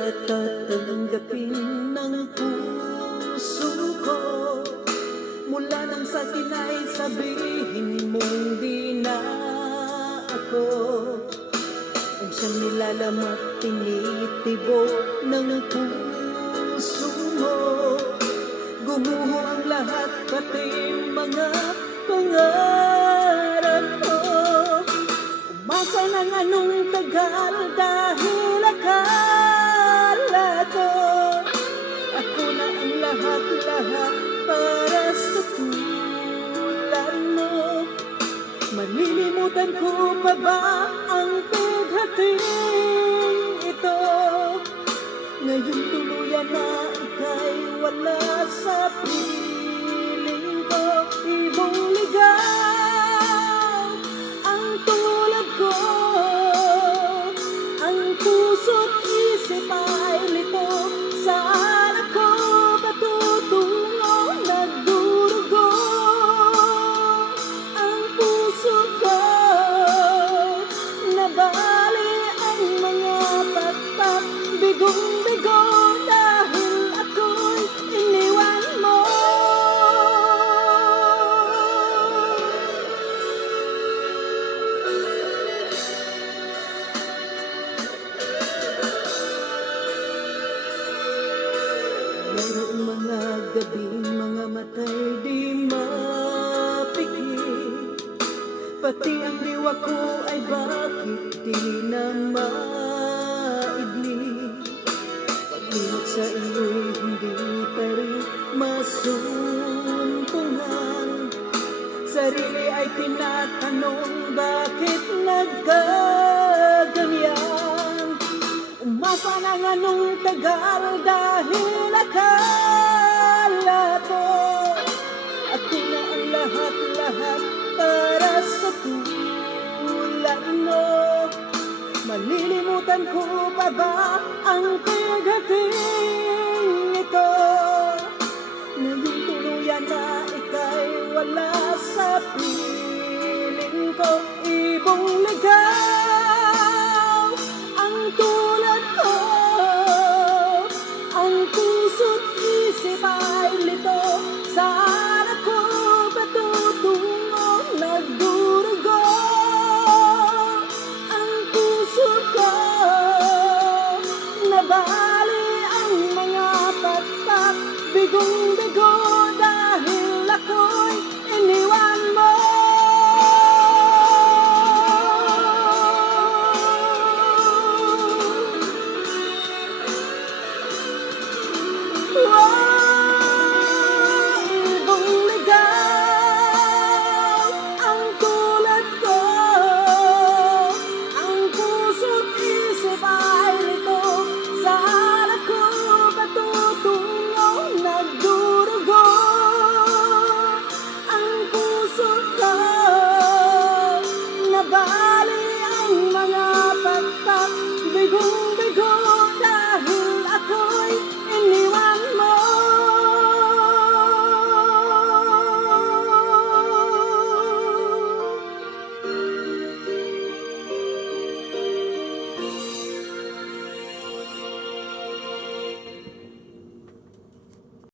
tatanggapin ng puso ko. Mula nang sa akin ay sabihin mong di na ako ang siyang nilalamat, tinitibo ng puso mo. Gumuho ang lahat, pati mga pangarap ko. Umasa ng anong tagal dahil akala ko ako na ang lahat-lahat para sa tulad mo. Malilimutan ko pa ba ang taghating ito? Ngayon tuluyan na ika'y wala sa piling ko. Ibong ligaw ang tulad ko, ang puso't isip ay lito. Saan ako patutungo? Nagdurugo ang puso ko, nabali ang mga patak. Bigong-bigo dahil ako'y iniwan mo. Mayroong mga gabing mga mata'y di mapikit, pati ang diwa ko ay bakit di na maidli. Paglimot sa iyo'y hindi pa rin masumpungan. Sarili ay tinatanong bakit nagkaganyan. Umasa ng anong tagal dahil akala ko ako na ang lahat-lahat para sa tulad mo. Malilimutan ko pa ba ang taghating ito? Ngayon tuluyan na ika'y wala sa piling ko. Ibong ligaw ang tulad ko, ang puso't isip ay lito. Saan ako patutungo? Nagdurugo ang puso ko, nabali ang mga patak. Bigong